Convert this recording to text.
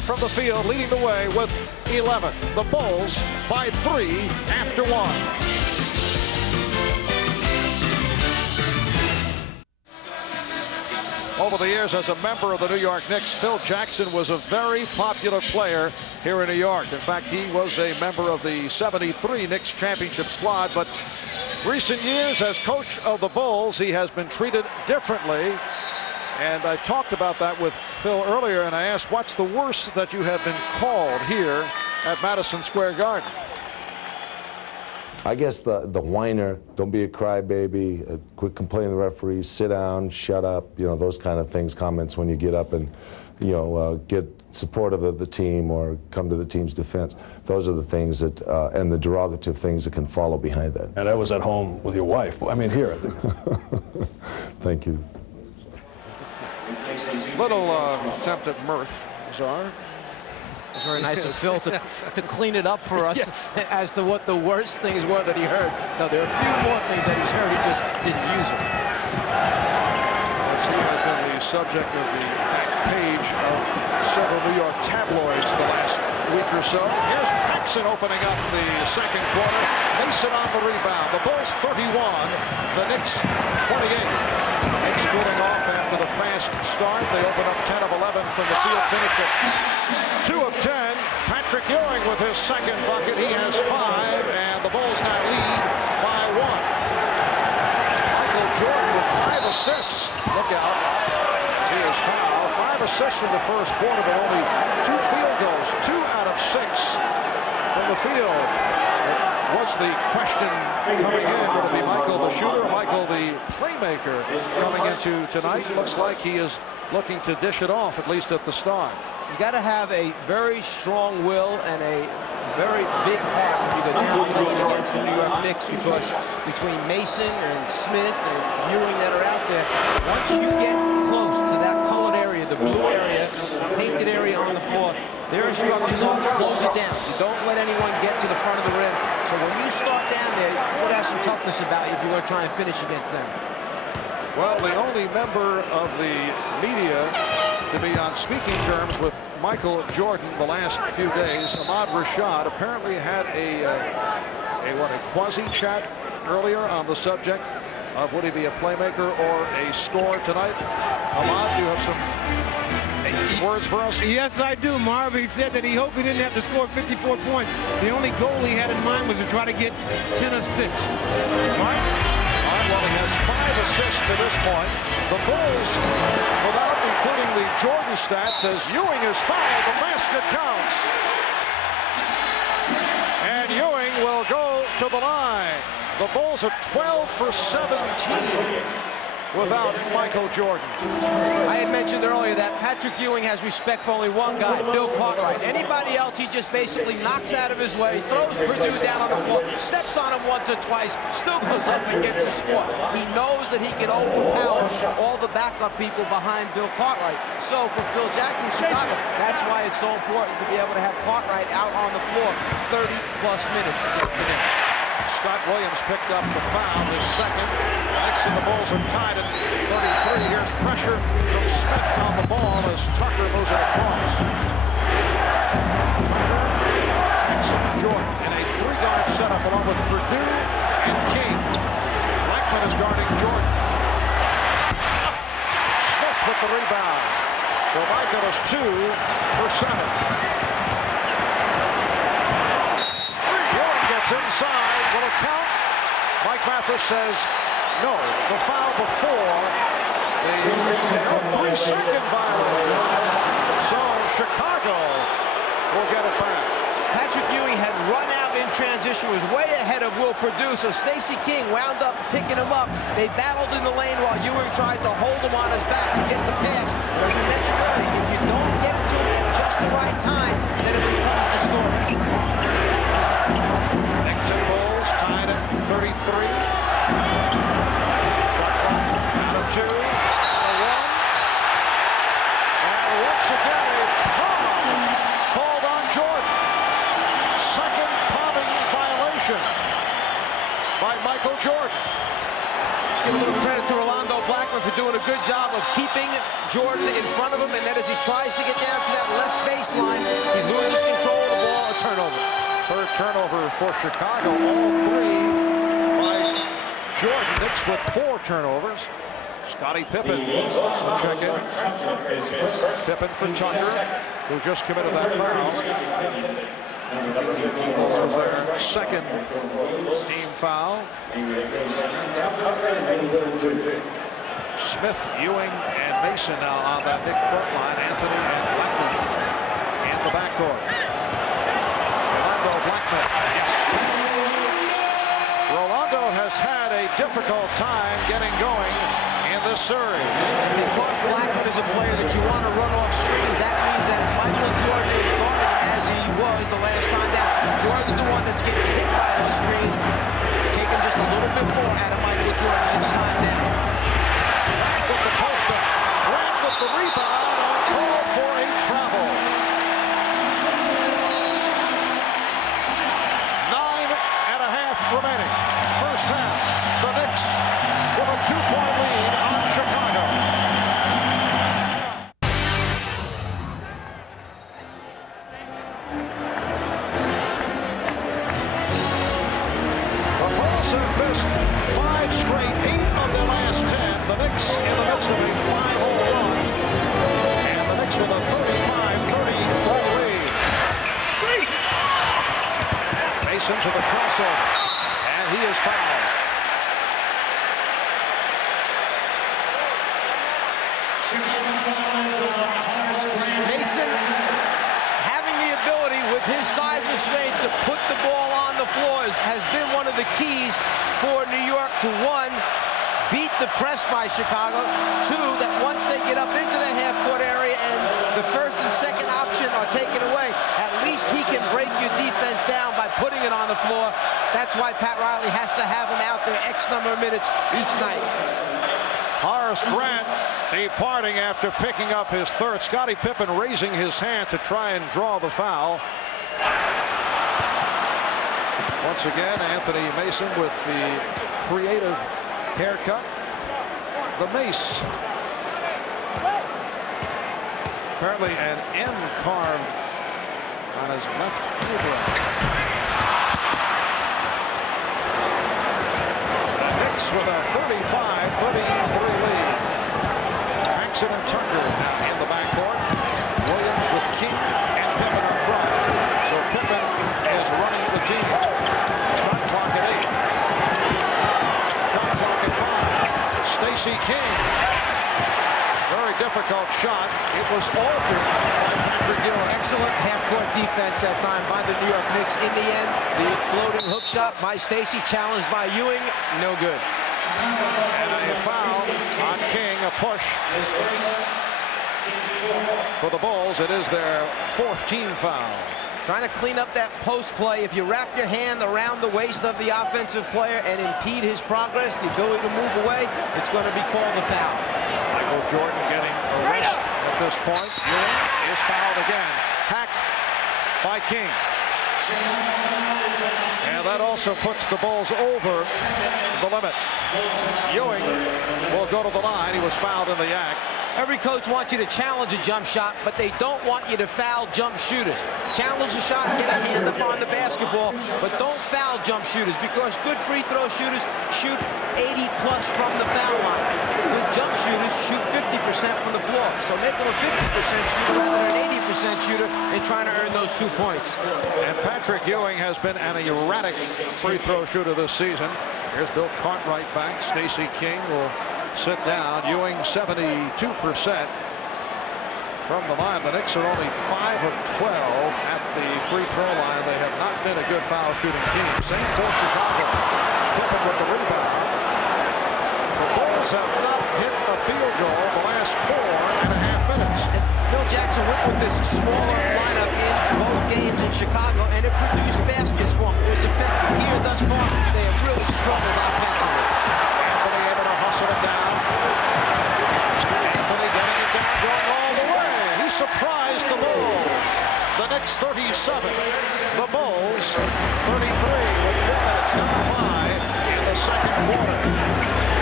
G5 from the field, leading the way with 11. The Bulls by 3 after 1. Over the years as a member of the New York Knicks, Phil Jackson was a very popular player here in New York. In fact, he was a member of the '73 Knicks championship squad, but recent years as coach of the Bulls, he has been treated differently. And I talked about that with Phil earlier, and I asked, what's the worst that you have been called here at Madison Square Garden? I guess the whiner, don't be a crybaby, quit complaining to the referees, sit down, shut up, you know, those kind of things, comments when you get up and, you know, get supportive of the team or come to the team's defense. Those are the things that, and the derogative things that can follow behind that. And I was at home with your wife. I mean, here, I think. Thank you. Little attempt at mirth, Czar. It was very nice of Phil to clean it up for us as to what the worst things were that he heard. No, there are a few more things that he's heard, he just didn't use them. Yes, he has been the subject of the back page of several New York tabloids the last week or so. Here's Paxson opening up the second quarter. Mason on the rebound. The Bulls 31, the Knicks 28. Knicks cooling off after the fast start. They open up 10 of 11 from the field, finished at 2 of 10. Patrick Ewing with his second bucket. He has 5, and the Bulls now lead by 1. Michael Jordan with 5 assists. Look out. See his foul. 5 assists in the first quarter, but only 2 field goals. 2 out of 6 from the field. What's the question coming in? Will it be Michael the shooter or Michael the playmaker coming into tonight? Looks like he is looking to dish it off, at least at the start. You got to have a very strong will and a very big heart when you go down against the New York Knicks, because between Mason and Smith and Ewing that are out there, once you get close to that colored area, the blue area, the painted area on the floor, their instructions are slow it down. You don't let anyone get to the front of the rim. So when you start down there, you would have some toughness about you if you want to try and finish against them. Well, the only member of the media to be on speaking terms with Michael Jordan the last few days, Ahmad Rashad, apparently had a quasi-chat earlier on the subject of would he be a playmaker or a scorer tonight. Ahmad, do you have some words for us? Yes, I do, Marv. He said that he hoped he didn't have to score 54 points. The only goal he had in mind was to try to get 10 assists. Marv? Well, he has 5 assists to this point. The Bulls, without including the Jordan stats, as Ewing is fouled, the basket counts. And Ewing will go to the line. The Bulls are 12 for 17. Without Michael Jordan. I had mentioned earlier that Patrick Ewing has respect for only one guy, Bill Cartwright. Anybody else, he just basically knocks out of his way, throws Purdue down on the floor, steps on him once or twice, still goes up and gets a score. He knows that he can overpower all the backup people behind Bill Cartwright. So for Phil Jackson, Chicago, that's why it's so important to be able to have Cartwright out on the floor 30-plus minutes against the Knicks. Scott Williams picked up the foul, his second. The Knicks and the Bulls are tied at 33. Here's pressure from Smith on the ball as Tucker moves it across. Tucker picks up Jordan in a 3-guard setup along with Purdue and King. Blackman is guarding Jordan. Smith with the rebound. So Michael is 2 for 7. Inside, will it count? Mike Mathis says no. The foul before the 3-second violation. So Chicago will get it back. Patrick Ewing had run out in transition, was way ahead of Will Purdue, so Stacey King wound up picking him up. They battled in the lane while Ewing tried to hold him on his back to get the pass. But as we mentioned earlier, if you don't get it to him at just the right time, then it becomes the story. Tied at 33. Shot clock out of 2. Out of 1. And once again, a palm called on Jordan. Second palming violation by Michael Jordan. Let's give a little credit to Rolando Blackman for doing a good job of keeping Jordan in front of him, and then as he tries to get down to that left baseline, he loses control of the ball, a turnover. Third turnover for Chicago, all three by Jordan. Knicks with 4 turnovers. Scottie Pippen check in. Pippen for Tucker, who just committed that foul. This was their second team foul. Smith, Ewing, and Mason now on that big front line. Anthony and Blackman in the backcourt. Rolando Blackman. Yes. Rolando has had a difficult time getting going in this series. Because Blackman is a player that you want to run off screens, that means that if Michael Jordan is guarding as he was the last time down, Jordan's the one that's getting hit by those screens, taking just a little bit more out of Michael Jordan each time down. With the post-up, Grant with the rebound on call for a travel. 9.5 remaining. First half, the Knicks with a 2-point lead on Chicago. The Bulls have missed 5 straight, 8 of the last 10. The Knicks in the midst of a 5-0 run. And the Knicks with a 35-34 lead. Mason to the crossover. And he is fouled. Mason having the ability with his size and strength to put the ball on the floor has been one of the keys for New York to, 1, beat the press by Chicago, 2, that once they get up into the half-court area and the first and second option are taken away, at least he can break your defense down by putting it on the floor. That's why Pat Riley has to have him out there X number of minutes each night. Horace Grant departing after picking up his third. Scottie Pippen raising his hand to try and draw the foul. Once again, Anthony Mason with the creative haircut. The mace. Apparently an M carved on his left eyebrow. Knicks with a 35-33 lead. Paxson and Tucker now in the backcourt. Williams with King and Pippen up front. So Pippen is running the team. Shot clock at 8. Shot clock at 5. Stacey King. Very difficult shot. It was altered by Patrick Ewing. Excellent half-court defense that time by the New York Knicks. In the end, the floating hook shot by Stacey, challenged by Ewing, no good. And a foul on King, a push for the Bulls. It is their 4th team foul. Trying to clean up that post play. If you wrap your hand around the waist of the offensive player and impede his progress, the ability to move away, it's going to be called a foul. Michael Jordan getting a wrist at this point. Ewing is fouled again. Hacked by King. And that also puts the Bulls over the limit. Ewing will go to the line. He was fouled in the act. Every coach wants you to challenge a jump shot, but they don't want you to foul jump shooters. Challenge the shot, get a hand up on the basketball, but don't foul jump shooters, because good free throw shooters shoot 80+ from the foul line. Good jump shooters shoot 50% from the floor. So make them a 50% shooter rather than an 80% shooter and trying to earn those 2 points. And Patrick Ewing has been an erratic free throw shooter this season. Here's Bill Cartwright back. Stacey King will sit down. Ewing 72% from the line. The Knicks are only 5 of 12 at the free throw line. They have not been a good foul shooting team. Same for Chicago. Pippen with the rebound. The Bulls have not hit a field goal the last 4.5 minutes. And Phil Jackson went with this smaller lineup in both games in Chicago, and it produced baskets for him. It was effective here thus far. They have really struggled offensively. Anthony able to hustle it down. Anthony getting it down, going all the way. He surprised the Bulls. The Knicks 37, the Bulls 33 with 4 minutes gone by in the second quarter.